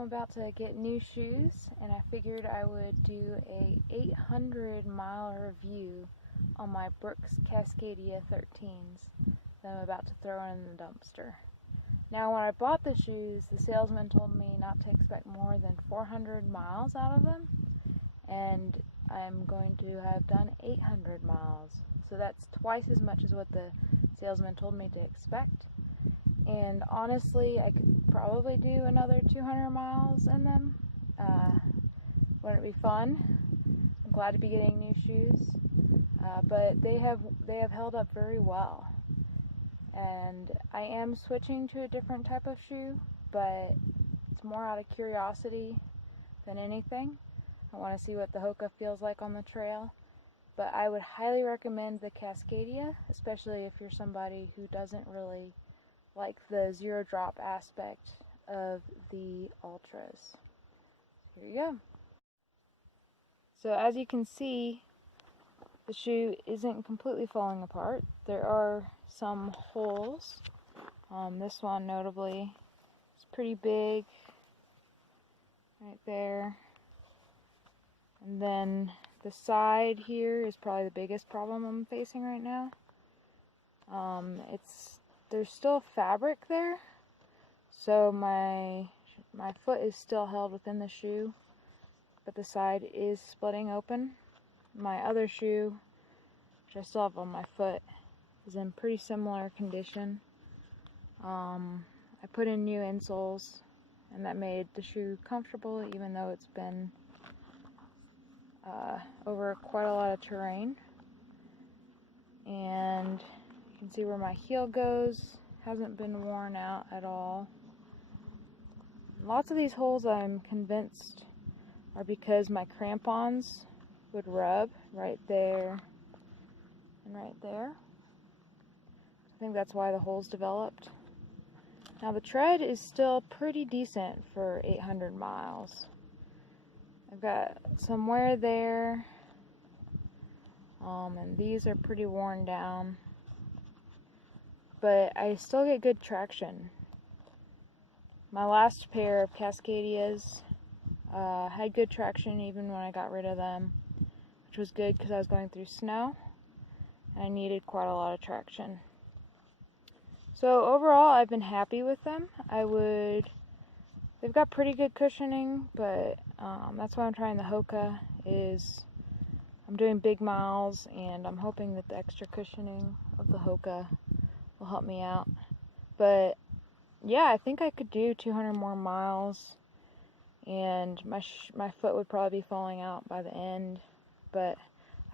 I'm about to get new shoes, and I figured I would do a 800-mile review on my Brooks Cascadia 13s that I'm about to throw in the dumpster. Now, when I bought the shoes, the salesman told me not to expect more than 400 miles out of them, and I'm going to have done 800 miles. So that's twice as much as what the salesman told me to expect. And honestly, I could probably do another 200 miles in them. Wouldn't it be fun? I'm glad to be getting new shoes, but they have held up very well. And I am switching to a different type of shoe, but it's more out of curiosity than anything. I want to see what the Hoka feels like on the trail. But I would highly recommend the Cascadia, especially if you're somebody who doesn't really like the zero drop aspect of the Ultras. Here you go. So as you can see, the shoe isn't completely falling apart. There are some holes. This one notably is pretty big right there. And then the side here is probably the biggest problem I'm facing right now. There's still fabric there, so my foot is still held within the shoe, but the side is splitting open. My other shoe, which I still have on my foot, is in pretty similar condition. I put in new insoles, and that made the shoe comfortable, even though it's been over quite a lot of terrain. And you can see where my heel goes. Hasn't been worn out at all. Lots of these holes, I'm convinced, are because my crampons would rub right there and right there. I think that's why the holes developed. Now the tread is still pretty decent for 800 miles. I've got some wear there, and these are pretty worn down, but I still get good traction. My last pair of Cascadias had good traction even when I got rid of them, which was good because I was going through snow and I needed quite a lot of traction. So overall, I've been happy with them. They've got pretty good cushioning, but that's why I'm trying the Hoka. I'm doing big miles, and I'm hoping that the extra cushioning of the Hoka will help me out. But yeah, I think I could do 200 more miles, and my foot would probably be falling out by the end. But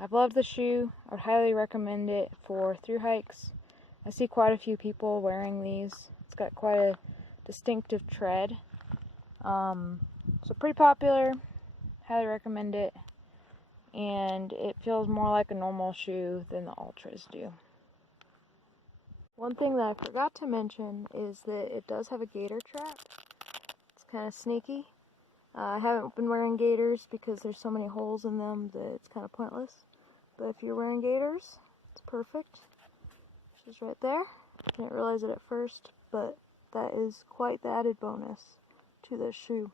I've loved the shoe. I would highly recommend it for through hikes. I see quite a few people wearing these. It's got quite a distinctive tread. So pretty popular. Highly recommend it. And it feels more like a normal shoe than the Ultras do. One thing that I forgot to mention is that it does have a gator trap. It's kind of sneaky. I haven't been wearing gaiters because there's so many holes in them that it's kind of pointless. But if you're wearing gaiters, it's perfect. She's right there. I didn't realize it at first, but that is quite the added bonus to this shoe.